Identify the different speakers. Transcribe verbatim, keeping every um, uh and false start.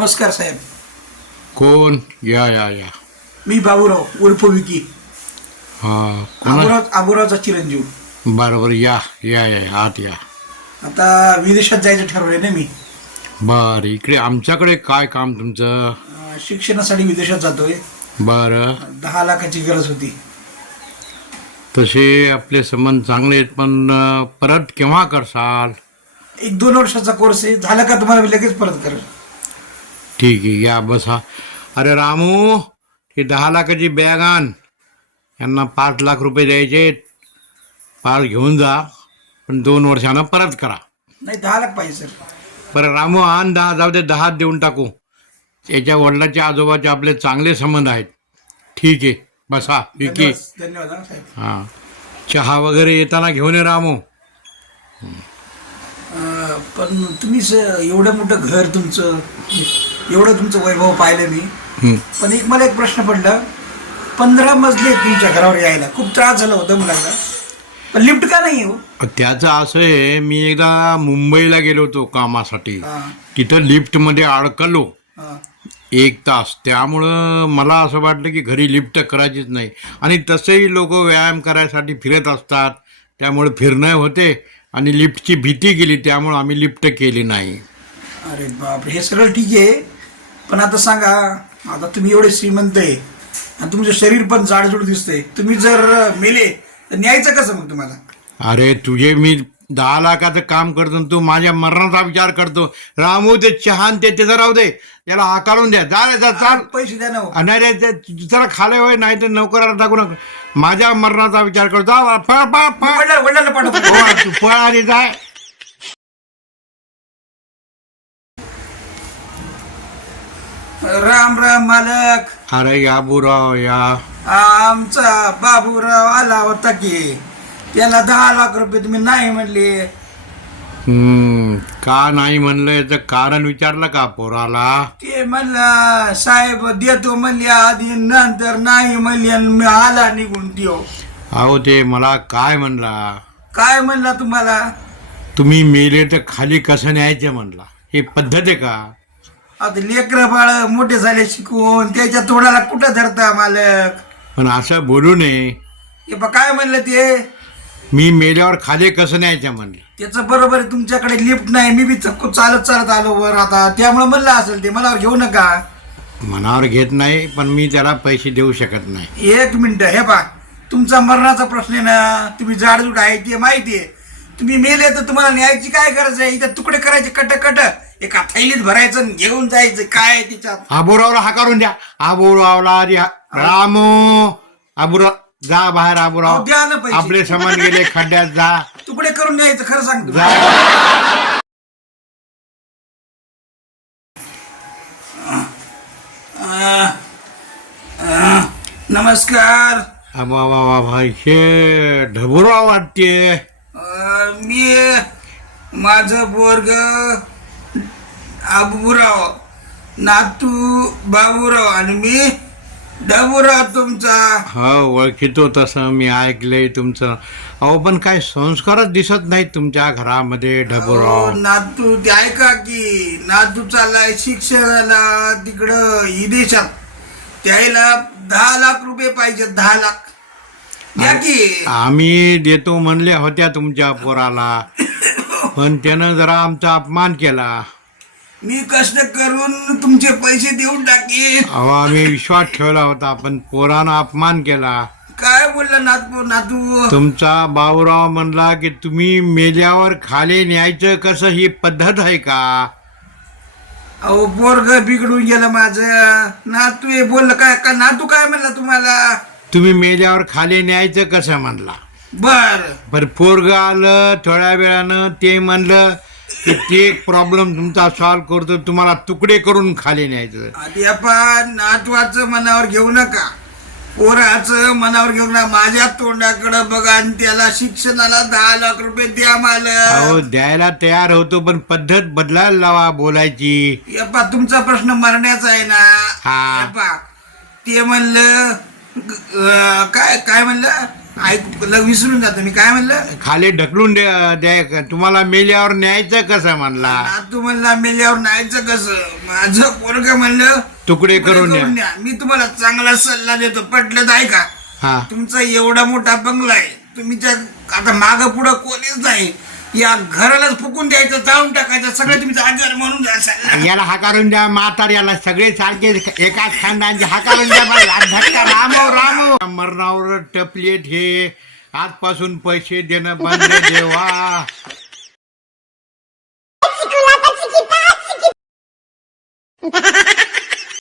Speaker 1: नमस्कार साहेब.
Speaker 2: कोण? या या या.
Speaker 1: मी बाबूराव उर्फ विकी.
Speaker 2: हा कोण?
Speaker 1: आबुराव आबुरावचा चिरंजीव.
Speaker 2: बरोबर, या या या आत या.
Speaker 1: आता विदेशात जायचं ठरवलंय ना मी.
Speaker 2: बर, इकडे आमच्याकडे काय काम तुमचं?
Speaker 1: अं, शिक्षणासाठी विदेशात जातोय.
Speaker 2: बर,
Speaker 1: दहा लाखाची गरज होती.
Speaker 2: तसे आपले संबंध चांगले आहेत, पण अं, परत केव्हा करसाल?
Speaker 1: एक दोन वर्षाचा कोर्स आहे, झाला का तुम्हाला मी लगेच परत करेल.
Speaker 2: ठीक आहे, या बसा. अरे रामू, हे दहा लाखाची बॅग आण. यांना पाच लाख रुपये द्यायचे. पाच घेऊन जा, पण दोन वर्षानं परत करा.
Speaker 1: नाही, दहा लाख पाहिजे सर.
Speaker 2: बरं रामू, आण दहा, जाऊ दे दहा देऊन टाकू. याच्या वडिलाचे आजोबाचे आपले चांगले संबंध आहेत. ठीक आहे, बसा विकी.
Speaker 1: धन्यवाद धन्यवाद हा साहेब.
Speaker 2: हां, चहा वगैरे येताना घेऊन ये रामू.
Speaker 1: अं, पण तुम्ही स- एवढं मोठं घर तुमचं, एवढं तुमचं वैभव पाहिलं मी.
Speaker 2: हं.
Speaker 1: पण एक मला एक प्रश्न पडला, पंधरा मजले आहेत तुमच्या घरावर यायला, खूप त्रास झाला होता मला. पण लिफ्ट का नाही हो?
Speaker 2: त्याचं असं आहे, मी एकदा मुंबईला गेलो होतो कामासाठी.
Speaker 1: हां
Speaker 2: तिथं लिफ्टमध्ये अडकलो
Speaker 1: हां.
Speaker 2: एक तास. त्यामुळं मला असं वाटलं की घरी लिफ्ट करायचीच नाही. आणि तसंही लोक व्यायाम करायसाठी फिरत असतात, त्यामुळे फिरणं होते आणि लिफ्टची भीती गेली, त्यामुळं आम्ही लिफ्ट केली नाही.
Speaker 1: अरे बापरे, हे सगळं ठीक आहे. पण आता सांगा, आता तुम्ही एवढे श्रीमंत आहे आणि तुमचं शरीर पण जाडजूड दिसतंय, तुम्ही जर मेले तर न्यायचं कसं मग तुम्हाला?
Speaker 2: अरे तुझे मी दहा लाखाचं काम करतो आणि तू माझ्या मरणाचा विचार करतो. रामू, ते चहान ते त्याचं राहू दे, त्याला आकारून द्या. जा रे, जा, चाल.
Speaker 1: पैसे द्या ना हो.
Speaker 2: नाही रे, ते जरा खाले होय, नाही तर नोकराला टाकू नका. माझ्या मरणाचा विचार करतो. जा, पळ पळ पळ.
Speaker 1: वडिला वडिलांना पाठवतो.
Speaker 2: हो, तू पळ आणि जाय.
Speaker 1: राम राम मालक.
Speaker 2: अरे याबूराव या.
Speaker 1: आमचा बाबूराव आला होता की, त्याला दहा लाख रुपये तुम्ही नाही म्हणले.
Speaker 2: हम्म, का नाही म्हणलं याचं कारण विचारलं का पोराला?
Speaker 1: ते म्हणला साहेब देतो म्हणले आधी, नंतर नाही म्हणले आणि मी आला निघून देऊ.
Speaker 2: अहो, ते मला काय म्हणला,
Speaker 1: काय म्हणला तुम्हाला?
Speaker 2: तुम्ही मेले तर खाली कसं न्यायचं म्हणला. हे पद्धत आहे का?
Speaker 1: आता लेकरं बाळ मोठे झाले शिकून, त्याच्या तोंडाला कुठं धरता मालक?
Speaker 2: पण असं बोलू नये.
Speaker 1: हे बा काय म्हणलं ते,
Speaker 2: मी मेल्यावर खाली कसं न्यायचं म्हणलं.
Speaker 1: त्याचं बरोबर आहे, तुमच्याकडे लिफ्ट नाही, मी बी चक्कू चालत चालत आलो वर आता, त्यामुळे म्हणलं असेल ते, मनावर घेऊ नका.
Speaker 2: मनावर घेत नाही, पण मी त्याला पैसे देऊ शकत नाही.
Speaker 1: एक मिनिट, हे बा तुमचा मरणाचा प्रश्न आहे ना, तुम्ही जाडजूड आहे ते माहिती आहे. तुम्ही मेले तर तुम्हाला न्यायची काय गरज आहे? इथं तुकडे करायचे कट कट, एका थैलीत भरायचं आणि घेऊन जायचं, काय आहे तिच्यात?
Speaker 2: आबूरावला हाकारून द्या. आबूरावला आधी हा- रामू, आबूराव जा बाहेर.
Speaker 1: अहो,
Speaker 2: आबूराव,
Speaker 1: द्या ना पैसे.
Speaker 2: आपले सामान गेले खड्ड्यात, जा
Speaker 1: तुकडे करून न्यायचं, खरं सांगतो.
Speaker 2: जा.
Speaker 1: अं, अं, नमस्कार.
Speaker 2: वा वा वा वा, हे ढबुराव वाटते.
Speaker 1: अं, मी माझं पोरग आबूराव, नातू बाबूराव आणि मी डबूराव तुमचा.
Speaker 2: हो, ओळखीतो तसं मी ऐकलंय तुमचं. अहो, पण काय संस्कारच दिसत नाहीत तुमच्या घरामध्ये
Speaker 1: अहो,
Speaker 2: ढबुराव.
Speaker 1: नातू ते ऐका की, नातू चाललाय शिक्षणाला तिकडं विदेशात, त्याला दहा लाख रुपये पाहिजे. दहा लाख द्या की.
Speaker 2: आम्ही देतो म्हणल्या होत्या तुमच्या पोराला, पण त्यानं जरा आमचा अपमान केला.
Speaker 1: मी कष्ट करून तुमचे पैसे देऊन टाके.
Speaker 2: अहो, आम्ही विश्वास ठेवला होता, पण पोरानं अपमान केला.
Speaker 1: काय बोलला नातू नातू?
Speaker 2: तुमचा बाबूराव म्हणला की तुम्ही मेल्यावर खाली न्यायचं कसं, ही पद्धत आहे का?
Speaker 1: अहो, पोरग बिघडून गेलं माझं. नातू हे बोललं काय का? नातू काय म्हणला तुम्हाला?
Speaker 2: तुम्ही मेल्यावर खाली न्यायचं कसं म्हणला.
Speaker 1: बर
Speaker 2: पर पोरग आलं थोड्या वेळानं, ते म्हणलं की ते प्रॉब्लेम तुमचा सॉल्व्ह करतो, तुम्हाला तुकडे करून खाली न्यायचं.
Speaker 1: आधी आपण नातवाचं मनावर घेऊ नका, पोराचं मनावर घेऊ नका. माझ्या तोंडाकडे बघा आणि त्याला शिक्षणाला दहा लाख रुपये द्या मला.
Speaker 2: अहो, द्यायला तयार होतो, पण पद्धत बदलायला लावा बोलायची.
Speaker 1: यप्पा तुमचा प्रश्न मरण्याचा आहे ना.
Speaker 2: हा.
Speaker 1: यप्पा ते म्हणलं ग- अं, काय काय म्हणलं ऐक ल- विसरून जातो मी काय म्हणलं.
Speaker 2: खाली ढकलून द्या द्या तुम्हाला मेल्यावर न्यायचं कसं म्हणला.
Speaker 1: नातू म्हणला मेल्यावर न्यायचं कसं. माझं पोरग म्हणलं
Speaker 2: तुकडे करून न्या.
Speaker 1: न्या. मी तुम्हाला चांगला सल्ला देतो, पटलं तर ऐका.
Speaker 2: हा
Speaker 1: तुमचा एवढा मोठा बंगला आहे, तुम्ही त्या आता माग पुढं कोणीच नाही, या घरालाच फुकून द्यायचं, जाळून टाकायचं, सगळं तुम्ही जागेवर म्हणून जासाल.
Speaker 2: याला हाकारून द्या म्हातार, याला सगळे सारखे एकाच खानदानचे हाकारून द्या. बस, धक्का रामो रामो. मरणावर टपलेट हे आजपासून पैसे देणं बंद देवा.